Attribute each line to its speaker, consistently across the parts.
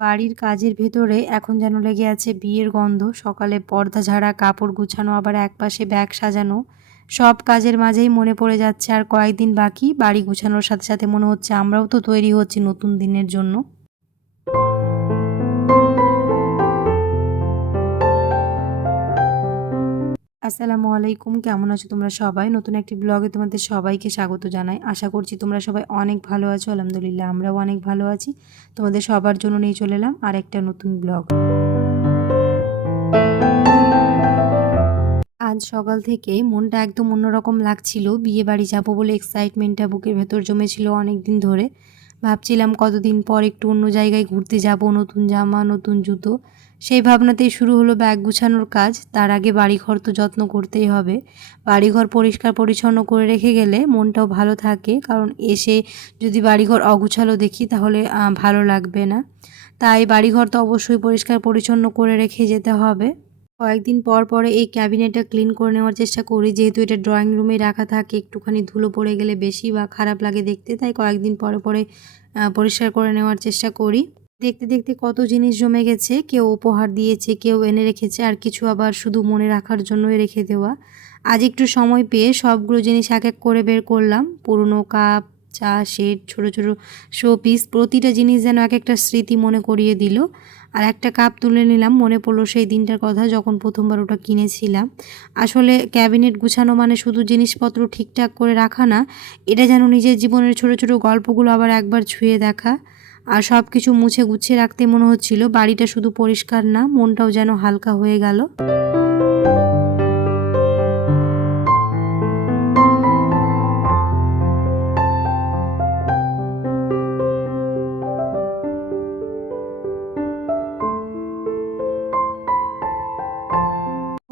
Speaker 1: বাড়ির কাজের ভেতরে এখন যেন লেগে আছে বিয়ের গন্ধ, সকালে পর্দা ঝাড়া, কাপড় গুছানো, আবার একপাশে ব্যাগ সাজানো। সব কাজের মাঝেই মনে পড়ে যাচ্ছে আর কয়েকদিন বাকি বাড়ি গুছানোর সাথে সাথে মনে হচ্ছে আমরাও তো তৈরি হচ্ছি নতুন দিনের জন্য। আসসালামু আলাইকুম, কেমন আছো তোমরা সবাই? নতুন একটি ব্লগে তোমাদের সবাইকে স্বাগত জানাই। আশা করছি তোমরা সবাই অনেক ভালো আছো, আলহামদুলিল্লাহ আমরাও অনেক ভালো আছি। তোমাদের সবার জন্য নিয়ে চলে এলাম আর একটা নতুন ব্লগ আজ সকাল থেকে মনটা একদম অন্যরকম লাগছিল। বিয়ে বাড়ি যাব বলে এক্সাইটমেন্টটা বুকের ভেতর জমেছিল অনেক দিন ধরে। ভাবছিলাম কতদিন পর একটু অন্য জায়গায় ঘুরতে যাব, নতুন জামা, নতুন জুতো। সেই ভাবনাতেই শুরু হলো ব্যাগ গুছানোর কাজ। তার আগে বাড়িঘর তো যত্ন করতেই হবে। বাড়িঘর পরিষ্কার পরিচ্ছন্ন করে রেখে গেলে মনটাও ভালো থাকে, কারণ এসে যদি বাড়িঘর অগুছালো দেখি তাহলে ভালো লাগবে না। তাই বাড়িঘর তো অবশ্যই পরিষ্কার পরিচ্ছন্ন করে রেখে যেতে হবে। কয়েকদিন পর পরে এই ক্যাবিনেটটা ক্লিন করে নেওয়ার চেষ্টা করি। যেহেতু এটা ড্রয়িং রুমে রাখা থাকে, একটুখানি ধুলো পড়ে গেলে বেশি বা খারাপ লাগে দেখতে, তাই কয়েকদিন পরে পরে পরিষ্কার করে নেওয়ার চেষ্টা করি। দেখতে দেখতে কত জিনিস জমে গেছে, কেউ উপহার দিয়েছে, কেউ এনে রেখেছে, আর কিছু আবার শুধু মনে রাখার জন্যই রেখে দেওয়া। আজ একটু সময় পেয়ে সবগুলো জিনিস এক এক করে বের করলাম। পুরনো কাপ, চা, সেট, ছোটো ছোটো শো পিস প্রতিটা জিনিস যেন এক একটা স্মৃতি মনে করিয়ে দিল। আর একটা কাপ তুলে নিলাম, মনে পড়ল সেই দিনটার কথা যখন প্রথমবার ওটা কিনেছিলাম। আসলে ক্যাবিনেট গুছানো মানে শুধু জিনিসপত্র ঠিকঠাক করে রাখা না, এটা যেন নিজের জীবনের ছোট ছোট গল্পগুলো আবার একবার ছুঁয়ে দেখা। আর সব কিছু মুছে গুছিয়ে রাখতে মনে হচ্ছিল, বাড়িটা শুধু পরিষ্কার না, মনটাও যেন হালকা হয়ে গেল।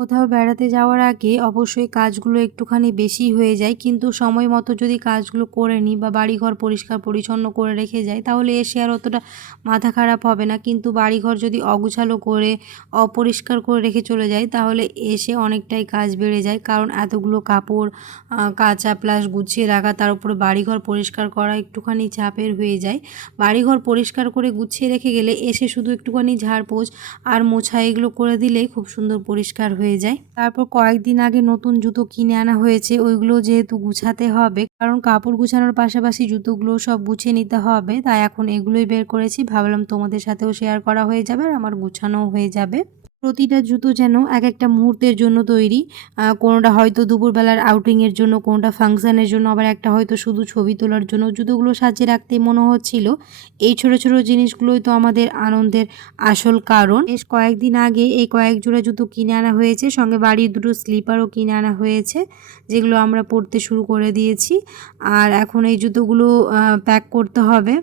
Speaker 1: কোথাও বেড়াতে যাওয়ার আগে অবশ্যই কাজগুলো একটুখানি বেশি হয়ে যায়। কিন্তু সময় মতো যদি কাজগুলো করে নিই বা বাড়িঘর পরিষ্কার পরিচ্ছন্ন করে রেখে যাই, তাহলে এসে আর অতটা মাথা খারাপ হবে না। কিন্তু বাড়িঘর যদি অগুছালো করে, অপরিষ্কার করে রেখে চলে যায় তাহলে এসে অনেকটাই কাজ বেড়ে যায়। কারণ এতগুলো কাপড় কাঁচা প্লাস গুছিয়ে রাখা, তার উপরে বাড়িঘর পরিষ্কার করা একটুখানি চাপের হয়ে যায়। বাড়িঘর পরিষ্কার করে গুছিয়ে রেখে গেলে এসে শুধু একটুখানি ঝাড়পোছ আর মোছা এগুলো করে দিলেই খুব সুন্দর পরিষ্কার হয়ে হয়ে যায়। তারপর কয়েকদিন আগে নতুন জুতো কিনে আনা হয়েছে। ওইগুলো যেহেতু গুছাতে হবে, কারণ কাপড় গুছানোর পাশাপাশি জুতোগুলো সব গুছিয়ে নিতে হবে। তাই এখন এগুলোই বের করেছি। ভাবলাম তোমাদের সাথেও শেয়ার করা হয়ে যাবে আর আমার গুছানোও হয়ে যাবে। প্রতিটা জুতো যেন এক একটা মুহূর্তের জন্য তৈরি। কোনোটা হয়তো দুপুরবেলার আউটিংয়ের জন্য, কোনোটা ফাংশানের জন্য, আবার একটা হয়তো শুধু ছবি তোলার জন্য। জুতোগুলো সাজিয়ে রাখতে মনে হচ্ছিল। এই ছোট ছোট জিনিসগুলোই তো আমাদের আনন্দের আসল কারণ। বেশ কয়েকদিন আগে এই কয়েক জোড়া জুতো কিনে আনা হয়েছে। সঙ্গে বাড়ির দুটো স্লিপারও কিনে আনা হয়েছে, যেগুলো আমরা পরতে শুরু করে দিয়েছি। আর এখন এই জুতোগুলো প্যাক করতে হবে।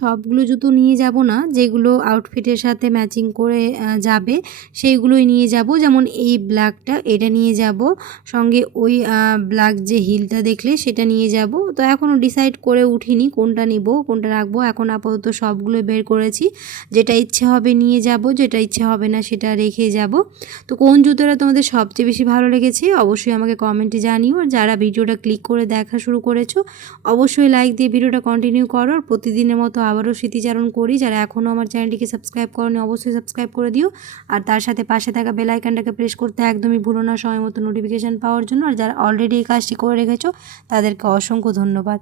Speaker 1: সবগুলো জুতো নিয়ে যাব না, যেগুলো আউটফিটের সাথে ম্যাচিং করে যাবে, সেইগুলোই নিয়ে যাব। যেমন এই ব্ল্যাকটা এটা নিয়ে যাব, সঙ্গে ওই ব্ল্যাক যে হিলটা দেখলে সেটা নিয়ে যাব। তো এখনও ডিসাইড করে উঠিনি কোনটা নিব, কোনটা রাখব। এখন আপাতত সবগুলো বের করেছি। যেটা ইচ্ছে হবে নিয়ে যাব, যেটা ইচ্ছে হবে না সেটা রেখে যাব। তো কোন জুতোটা তোমাদের সবচেয়ে বেশি ভালো লেগেছে অবশ্যই আমাকে কমেন্টে জানিও। আর যারা ভিডিওটা ক্লিক করে দেখা শুরু করেছ, অবশ্যই লাইক দিয়ে ভিডিওটা কন্টিনিউ করো। আর প্রতিদিনের মতো আবারও স্মৃতিচারণ করি। যারা এখনও আমার চ্যানেলটিকে সাবস্ক্রাইব করনি, অবশ্যই সাবস্ক্রাইব করে দিও। আর তার সাথে পাশে থাকা বেল আইকনটাকে প্রেস করতে একদমই ভুলো না, সময় মতো নোটিফিকেশান পাওয়ার জন্য। আর যারা অলরেডি এই কাজটি করে রেখেছো, তাদেরকে অসংখ্য ধন্যবাদ।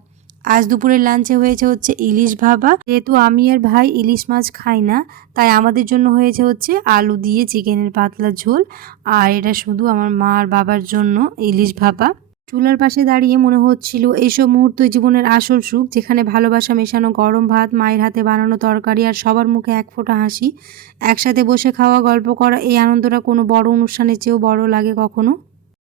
Speaker 1: আজ দুপুরের লাঞ্চে হয়েছে হচ্ছে ইলিশ ভাবা যেহেতু আমি আর ভাই ইলিশ মাছ খাই না, তাই আমাদের জন্য হয়েছে হচ্ছে আলু দিয়ে চিকেনের পাতলা ঝোল। আর এটা শুধু আমার মা আর বাবার জন্য ইলিশ ভাবা চুলার পাশে দাঁড়িয়ে মনে হচ্ছিল এইসব মুহূর্ত জীবনের আসল সুখ, যেখানে ভালোবাসা মেশানো গরম ভাত, মায়ের হাতে বানানো তরকারি আর সবার মুখে এক ফোঁটা হাসি। একসাথে বসে খাওয়া, গল্প করা, এই আনন্দটা কোনো বড় অনুষ্ঠানের চেয়েও বড় লাগে কখনো?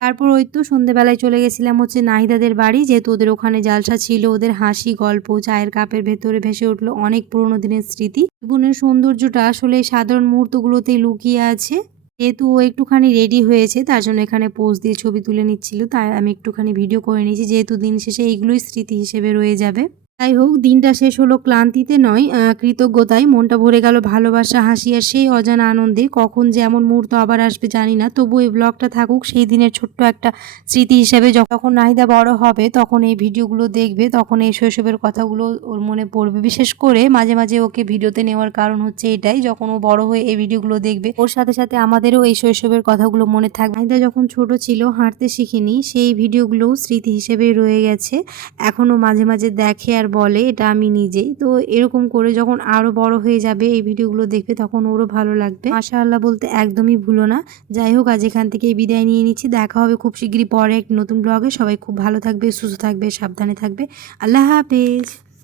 Speaker 1: তারপর ওই তো সন্ধেবেলায় চলে গেছিলাম হচ্ছে নাহিদাদের বাড়ি, যেহেতু ওদের ওখানে জালসা ছিল, ওদের হাসি, গল্প, চায়ের কাপের ভেতরে ভেসে উঠল অনেক পুরোনো দিনের স্মৃতি। জীবনের সৌন্দর্যটা আসলে সাধারণ মুহূর্তগুলোতেই লুকিয়ে আছে। যেহেতু ও একটুখানি রেডি হয়েছে, তার জন্য এখানে পোজ দিয়ে ছবি তুলে নিচ্ছিল, তাই আমি একটুখানি ভিডিও করে নিয়েছি, যেহেতু দিন শেষে এইগুলোই স্মৃতি হিসেবে রয়ে যাবে। যাই হোক, দিনটা শেষ হলো ক্লান্তিতে নয় কৃতজ্ঞতায়। মনটা ভরে গেল ভালোবাসা, হাসি আর সেই অজানা আনন্দে। কখন যে এমন মুহূর্ত আবার আসবে জানি না। তবু এই ব্লগটা থাকুক, সেই দিনের ছোট্ট একটা স্মৃতি হিসেবে যখন নাহিদা বড় হবে, তখন এই ভিডিওগুলো দেখবে, তখন এই শৈশবের কথাগুলো ওর মনে পড়বে। বিশেষ করে মাঝে মাঝে ওকে ভিডিওতে নেওয়ার কারণ হচ্ছে এটাই, যখন ও বড় হয়ে এই ভিডিওগুলো দেখবে, ওর সাথে সাথে আমাদেরও এই শৈশবের কথাগুলো মনে থাকবে। নাহিদা যখন ছোট ছিল, হাঁটতে শিখিনি, সেই ভিডিওগুলোও স্মৃতি হিসেবে রয়ে গেছে। এখনও মাঝে মাঝে দেখে আর বলে, এটা আমি নিজেই। তো এরকম করে যখন আরও বড় হয়ে যাবে এই ভিডিওগুলো দেখবে, তখন ওরও ভালো লাগবে। আশা আল্লাহ বলতে একদমই ভুলো না। যাই হোক, আজ এখান থেকে বিদায় নিয়ে নিচ্ছি। দেখা হবে খুব শীঘ্রই পরে এক নতুন ব্লগে। সবাই খুব ভালো থাকবে, সুস্থ থাকবে, সাবধানে থাকবে। আল্লাহ হাফেজ।